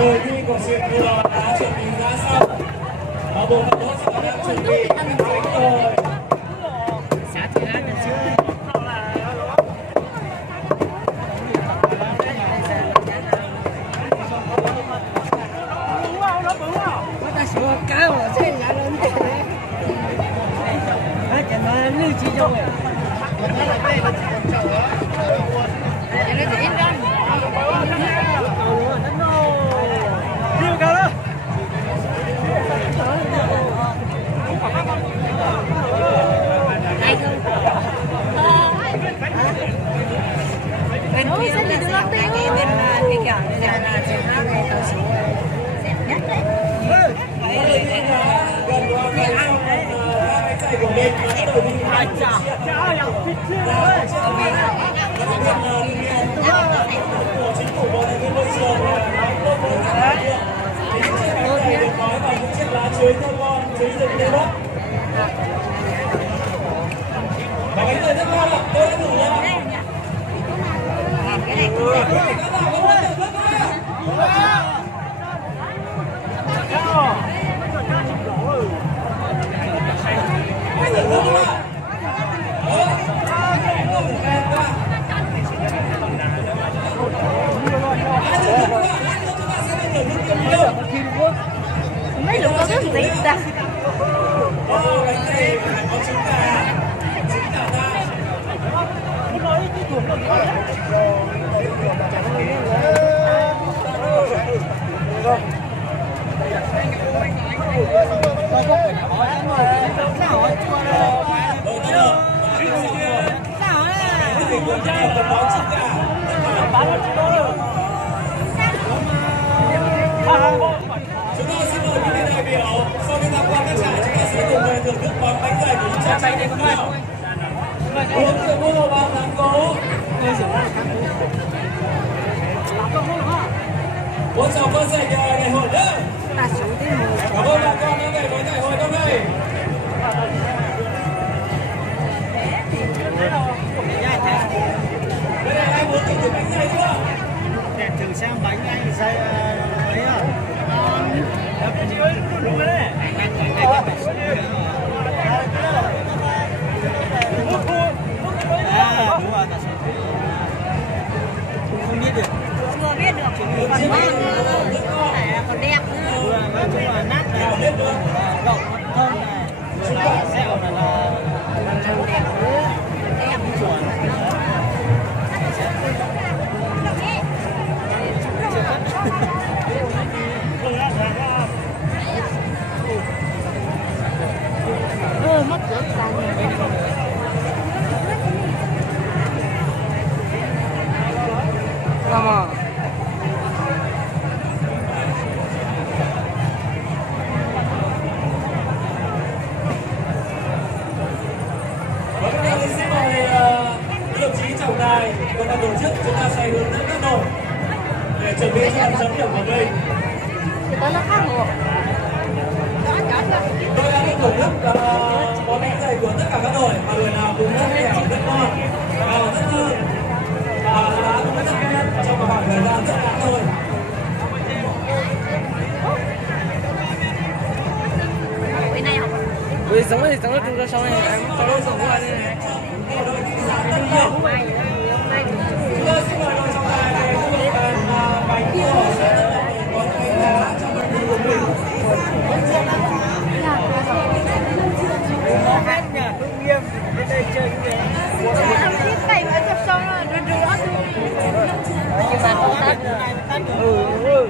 Đội thi của sự vừa đã chuẩn bị ra xong. Bộ phận hỗ trợ đã chuẩn bị bánh rồi. không? Mấy lúc có cái gì ta? Bánh này phải có trứng gà ta. Chúng ta xin mời quý vị đại biểu, sau khi tham quan các trại, chúng ta sẽ cùng về thưởng thức món bánh dày của những chàng trai này không nào? Uống rượu mua vào tháng cố. Một chào con rể ngày hội nhé. Cảm ơn bà con đã về với ngày hội hôm nay. Đây là ai muốn thử bánh dày chưa? Để thử xem bánh anh dày ấy à? Chị ơi, đúng rồi đấy. Đúng rồi, không biết được. Chưa biết được. Còn ngon, còn đẹp nữa. Nói chung là nát này, gọng thơm này, sẹo là Đẹp nữa. Đẹp. chuẩn. Mất nước ra Come on. Xin mời đồng chí trọng tài của ban tổ chức, chúng ta sẽ hướng dẫn các đội để chuẩn bị cho chấm điểm của mình. thì tới nó khác một. Tôi đã đi thưởng thức món bánh dày của tất cả các đội và đội nào cũng rất dẻo, rất ngon, rất thơm và giá cũng rất đắt trong một khoảng thời gian rất ngắn thôi. Ui, giống rồi chúng ta sau này em cho nó sống qua đây này. Chúng ta xin mời đội trọng tài về khu vực bánh của sẽ rất là có những bánh đá trong bánh của mình. Hát nhà Hưng Nghiêm đến đây chơi cái gì? Cái tay mà chụp xong rồi đưa đưa nó nhưng mà không tắt. Ừ.